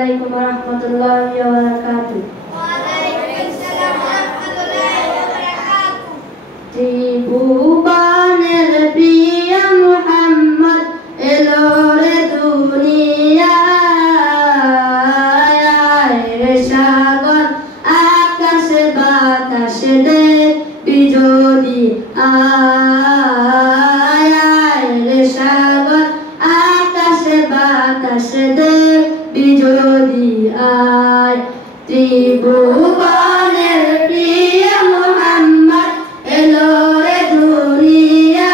আলাইকুম ওয়া রাহমাতুল্লাহি ওয়া বারাকাতুহু। ত্রিভুবনের প্রিয় মুহাম্মদ এলো রে দুনিয়ায়, রে সাগর আকাশ বাতাস দেখবি যদি আয়, রে সাগর আকাশ বাতাস দেখবি যদি আয়। ত্রিভুবনের প্রিয় মুহাম্মদ এলো রে দুনিয়ায়,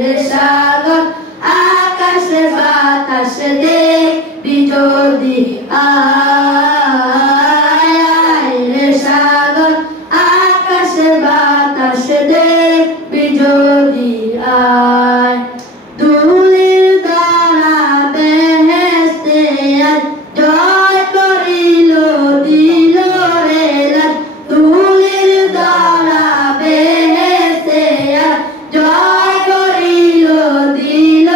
রে সাগর আকাশ বাতাস দেখবি যদি আয়, রে সাগর আকাশ বাতাস দেখবি যদি আয়। ধুলির দ্বারা বেহেশতে আজ জয় করিল দিল রে লাজ, ধুলির দ্বারা বেহেশতে আজ জয় করিল দিল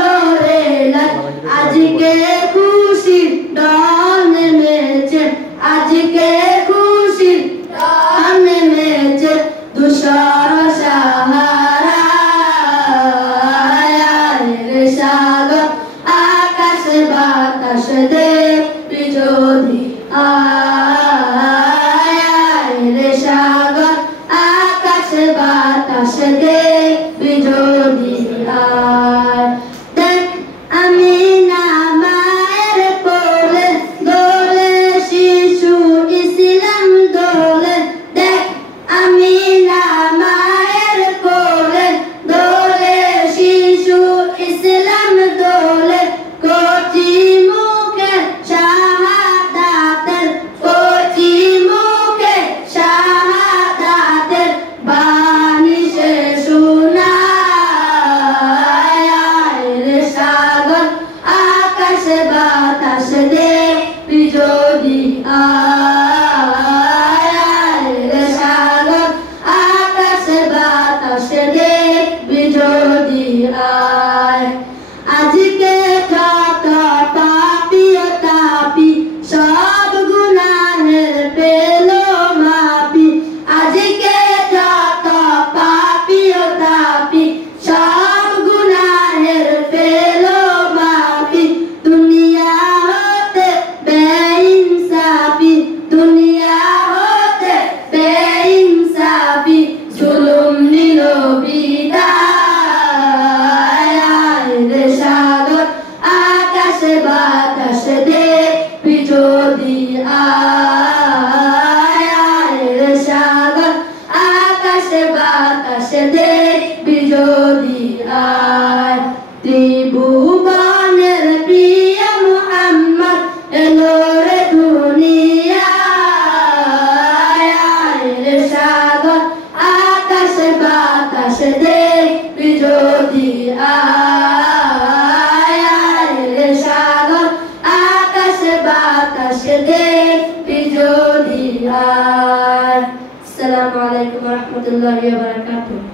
রে লাজ। আজকে খুশির ঢল নেমেছে, আজকে খুশির ঢল নেমেছে ধূসর সাহারায়, রে সাগর আকাশ বাতাস দেখবি যদি আয়, রে সাগর আকাশ বাতাস দেখবি যদি আয়। দেখ আমিনা মায়ের কোলে দোলে শিশু ইসলাম দোলে, দেখ আমিনা মায়ের কোলে দোলে শিশু ইসলাম দোলে। কচি মুখে শাহাদাতের, কচি মুখে শাহাদাতের বাণী সে শোনায়, রে সাগর আকাশ বাতাস দেখবি যদি আয়, রে সাগর আকাশ বাতাস দেখবি যদি আয়। আজকে যত পাপী ও তাপী সব গুনাহের পেল মাপি, আজকে যত পাপী ও তাপী সব গুনাহের পেল মাপি। দুনিয়া হতে বেইনসাফি, দুনিয়া হতে বেইনসাফি জুলুম নিল বিদায়, রে সাগর আকাশ বাতাস দেখবি যদি আয়, রে সাগর আকাশ বাতাস দেখবি যদি আয়। ত্রিভুবনের প্রিয় মুহাম্মদ এলো রে দুনিয়ায়, রে সাগর আকাশ বাতাস দেখবি যদি আয়, রে সাগর আকাশ বাতাস দেখবি যদি আয়। আসসালামু আলাইকুম ওয়া রাহমাতুল্লাহি ওয়া বারাকাতুহু।